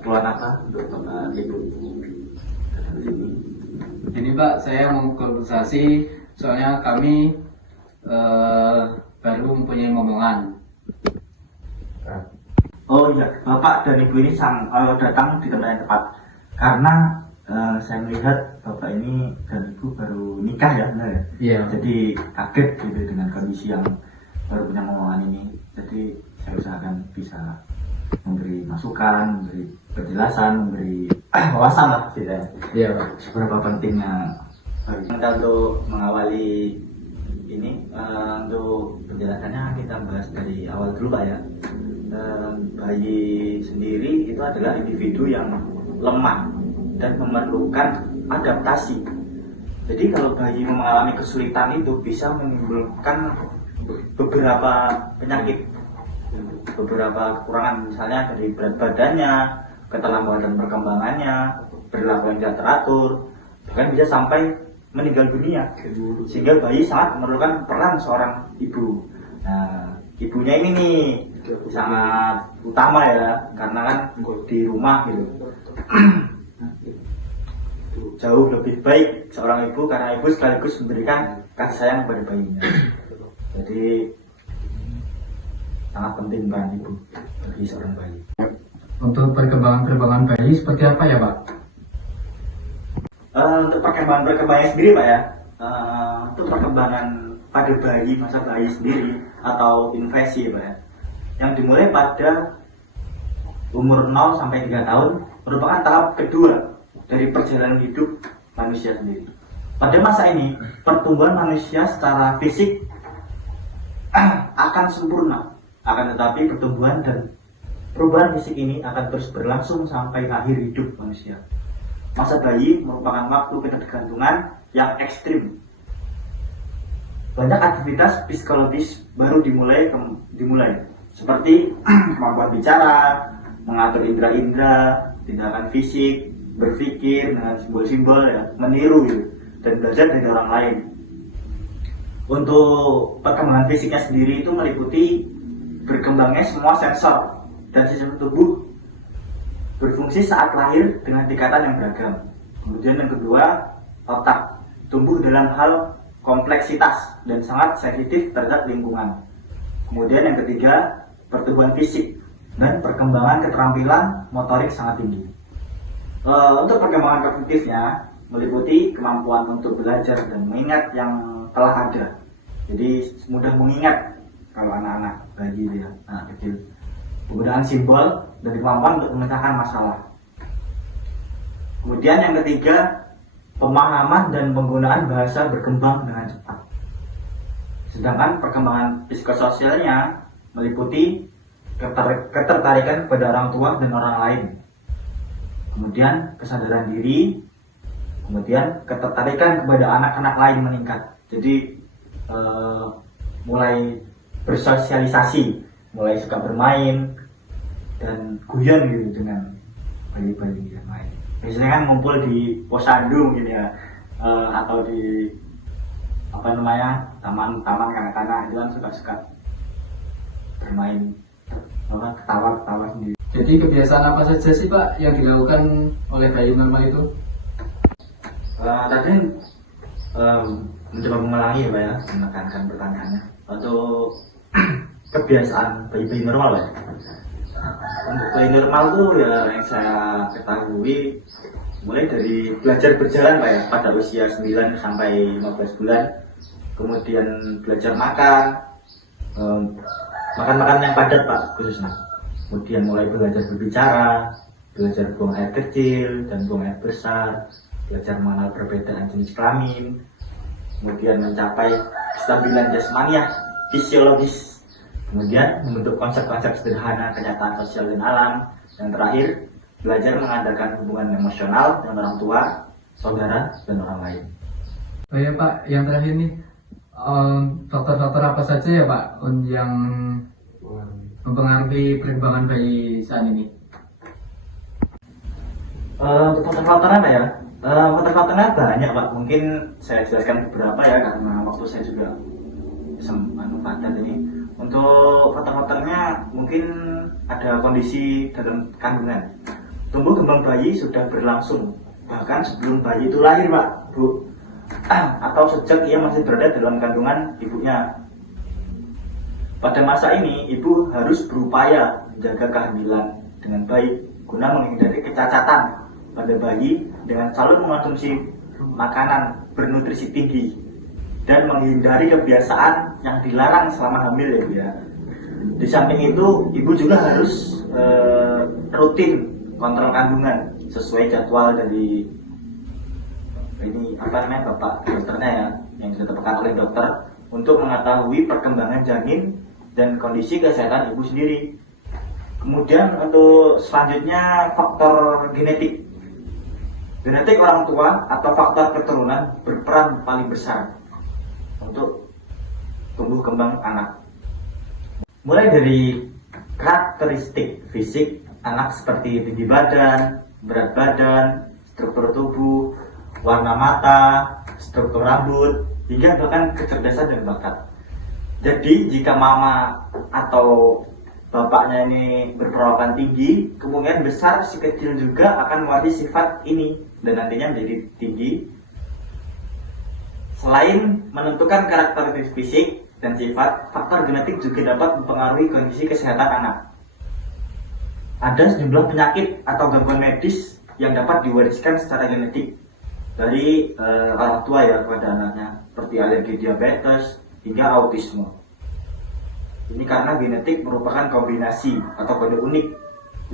keluhan apa untuk Bapak Ibu? Ini Pak, saya mau konsultasi soalnya kami baru mempunyai momongan. Oh iya, Bapak dan Ibu ini datang di tempat yang tepat karena saya melihat Bapak ini dan Ibu baru nikah ya, benar ya? Iya. Jadi kaget gitu dengan kondisi yang baru punya momongan ini. Jadi saya usahakan bisa memberi masukan, memberi penjelasan, memberi wawasan lah gitu ya. Iya Pak. Seberapa pentingnya kita untuk mengawali ini, untuk penjelasannya kita bahas dari awal dulu Pak ya. Bayi sendiri itu adalah individu yang lemah dan memerlukan adaptasi. Jadi kalau bayi mengalami kesulitan itu bisa menimbulkan beberapa penyakit, beberapa kekurangan, misalnya dari berat badannya, keterlambatan perkembangannya, perilaku yang tidak teratur, bahkan bisa sampai meninggal dunia. Sehingga bayi sangat memerlukan peran seorang ibu. Nah, ibunya ini nih sangat utama ya, karena kan di rumah gitu jauh lebih baik seorang ibu, karena ibu sekaligus memberikan kasih sayang kepada bayinya. Jadi sangat penting peran ibu bagi seorang bayi. Untuk perkembangan bayi seperti apa ya Pak? Untuk perkembangan sendiri Pak ya, untuk perkembangan pada bayi, masa bayi sendiri atau infasi Pak ya, yang dimulai pada umur 0 sampai 3 tahun merupakan tahap kedua dari perjalanan hidup manusia sendiri. Pada masa ini, pertumbuhan manusia secara fisik akan sempurna, akan tetapi pertumbuhan dan perubahan fisik ini akan terus berlangsung sampai akhir hidup manusia. Masa bayi merupakan waktu ketergantungan yang ekstrim. Banyak aktivitas psikologis baru dimulai, seperti kemampuan bicara, mengatur indera-indera, tindakan fisik, berpikir dengan simbol-simbol ya, meniru gitu, dan belajar dari orang lain. Untuk perkembangan fisiknya sendiri itu meliputi berkembangnya semua sensor dan sistem tubuh berfungsi saat lahir dengan tingkatan yang beragam. Kemudian yang kedua, otak tumbuh dalam hal kompleksitas dan sangat sensitif terhadap lingkungan. Kemudian yang ketiga, pertumbuhan fisik dan perkembangan keterampilan motorik sangat tinggi. Untuk perkembangan kognitifnya meliputi kemampuan untuk belajar dan mengingat yang telah ada. Jadi mudah mengingat kalau anak-anak bayi ya, anak kecil. Penggunaan simbol dan kemampuan untuk memecahkan masalah. Kemudian yang ketiga, pemahaman dan penggunaan bahasa berkembang dengan cepat. Sedangkan perkembangan psikososialnya meliputi ketertarikan kepada orang tua dan orang lain. Kemudian kesadaran diri, kemudian ketertarikan kepada anak-anak lain meningkat. Jadi mulai bersosialisasi, mulai suka bermain dan guyon gitu dengan bayi-bayi yang lain. Biasanya kan ngumpul di posyandu gitu ya, atau di taman kanak-kanak, itu kan suka bermain, ketawa sendiri. Jadi kebiasaan apa saja sih Pak yang dilakukan oleh bayi normal itu? Tadi mencoba mengulangi ya Pak ya, menekankan pertanyaannya. Untuk kebiasaan bayi-bayi normal ya. Untuk bayi normal tuh ya yang saya ketahui mulai dari belajar berjalan Pak ya, pada usia 9 sampai 15 bulan. Kemudian belajar makan, makan yang padat Pak khususnya. Kemudian mulai belajar berbicara, belajar buang air kecil dan buang air besar, belajar mengenal perbedaan jenis kelamin, kemudian mencapai kestabilan jasmaniah, fisiologis, kemudian membentuk konsep-konsep sederhana kenyataan sosial dan alam, dan terakhir belajar mengadakan hubungan emosional dengan orang tua, saudara, dan orang lain. Oh ya Pak, yang terakhir nih, faktor-faktor apa saja ya Pak yang mempengaruhi perkembangan bayi saat ini? Untuk faktor-faktornya apa ya? Faktor-faktornya banyak Pak, mungkin saya jelaskan beberapa ya, karena waktu saya juga padat ini. Untuk faktor-faktornya mungkin ada kondisi dalam kandungan. Tumbuh kembang bayi sudah berlangsung, bahkan sebelum bayi itu lahir, Pak, Bu, atau sejak ia masih berada dalam kandungan ibunya. Pada masa ini, ibu harus berupaya menjaga kehamilan dengan baik guna menghindari kecacatan pada bayi dengan selalu mengonsumsi makanan bernutrisi tinggi dan menghindari kebiasaan yang dilarang selama hamil, ya Bu ya. Di samping itu, ibu juga harus rutin kontrol kandungan sesuai jadwal dari bapak dokternya ya, yang ditetapkan oleh dokter untuk mengetahui perkembangan janin dan kondisi kesehatan ibu sendiri. Kemudian untuk selanjutnya faktor genetik. Genetik orang tua atau faktor keturunan berperan paling besar untuk tumbuh kembang anak. Mulai dari karakteristik fisik anak seperti tinggi badan, berat badan, struktur tubuh, warna mata, struktur rambut, hingga bahkan kecerdasan dan bakat. Jadi jika mama atau bapaknya ini berperawakan tinggi, kemungkinan besar si kecil juga akan mewarisi sifat ini dan nantinya menjadi tinggi. Selain menentukan karakteristik fisik dan sifat, faktor genetik juga dapat mempengaruhi kondisi kesehatan anak. Ada sejumlah penyakit atau gangguan medis yang dapat diwariskan secara genetik dari orang tua ya kepada anaknya, seperti alergi diabetes hingga autisme. Ini karena genetik merupakan kombinasi atau kode unik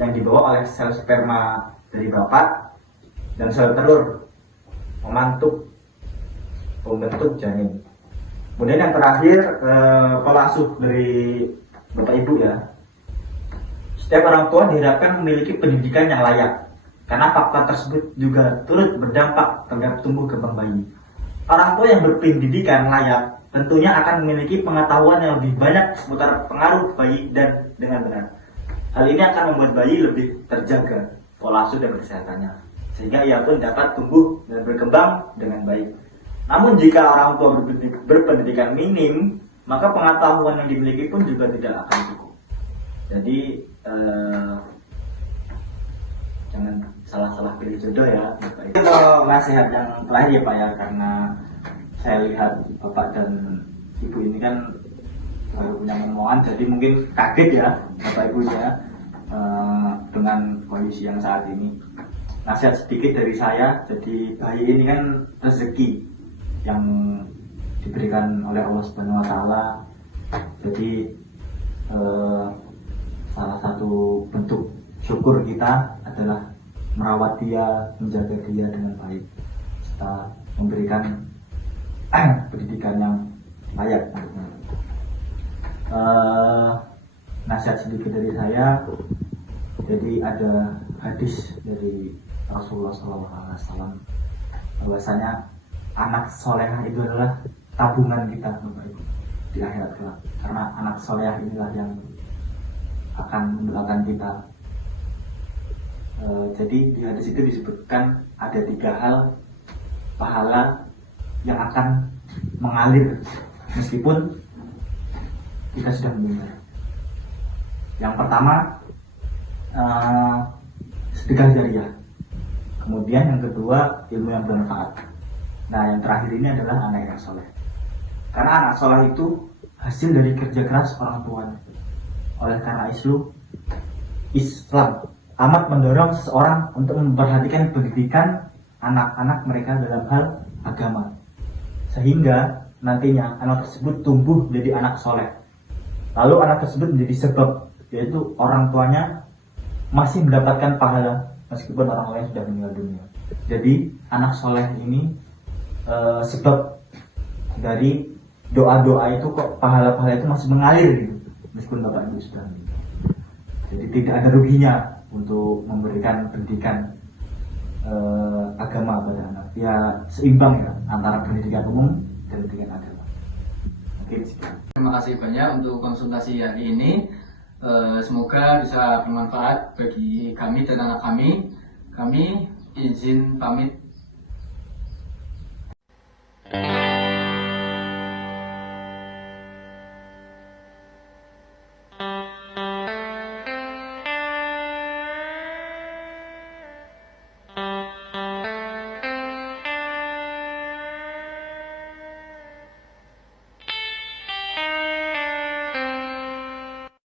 yang dibawa oleh sel sperma dari bapak dan sel telur membentuk janin. Kemudian yang terakhir, pola asuh dari bapak ibu ya. Setiap orang tua diharapkan memiliki pendidikan yang layak, karena faktor tersebut juga turut berdampak terhadap tumbuh kembang bayi. Orang tua yang berpendidikan layak tentunya akan memiliki pengetahuan yang lebih banyak seputar pengaruh bayi dan dengan benar. Hal ini akan membuat bayi lebih terjaga pola asuh dan kesehatannya, sehingga ia pun dapat tumbuh dan berkembang dengan baik. Namun jika orang tua berpendidikan minim, maka pengetahuan yang dimiliki pun juga tidak akan cukup. Jadi jangan salah-salah pilih jodoh ya. Itu nasihat yang terakhir ya Pak ya, karena saya lihat Bapak dan Ibu ini kan baru punya momongan, jadi mungkin kaget ya Bapak Ibu ya dengan kondisi yang saat ini. Nasihat sedikit dari saya, jadi bayi ini kan rezeki yang diberikan oleh Allah Subhanahu Wa Taala. Jadi salah satu bentuk syukur kita adalah merawat dia, menjaga dia dengan baik, serta memberikan pendidikan yang layak. Nasihat sedikit dari saya, jadi ada hadis dari Rasulullah SAW bahwasanya anak solehah itu adalah tabungan kita di akhirat kelak, karena anak solehah inilah yang akan mendoakan kita. Jadi di hadis itu disebutkan ada 3 hal pahala yang akan mengalir meskipun kita sudah meninggal. Yang pertama sedekah jariah, kemudian yang kedua ilmu yang bermanfaat. Nah yang terakhir ini adalah anak yang soleh, karena anak soleh itu hasil dari kerja keras orang tuanya. Oleh karena itu Islam amat mendorong seseorang untuk memperhatikan pendidikan anak-anak mereka dalam hal agama, sehingga nantinya anak tersebut tumbuh menjadi anak soleh. Lalu anak tersebut menjadi sebab, yaitu orang tuanya masih mendapatkan pahala meskipun orang lain sudah meninggal dunia. Jadi anak soleh ini sebab dari doa-doa itu, kok pahala-pahala itu masih mengalir gitu, meskipun bapak ibu sudah meninggal. Jadi tidak ada ruginya untuk memberikan pendidikan agama pada anak. Ya seimbang ya antara pendidikan umum dan pendidikan agama. Mungkin sekian. Terima kasih banyak untuk konsultasi hari ini. Semoga bisa bermanfaat bagi kami dan anak kami. Kami izin pamit.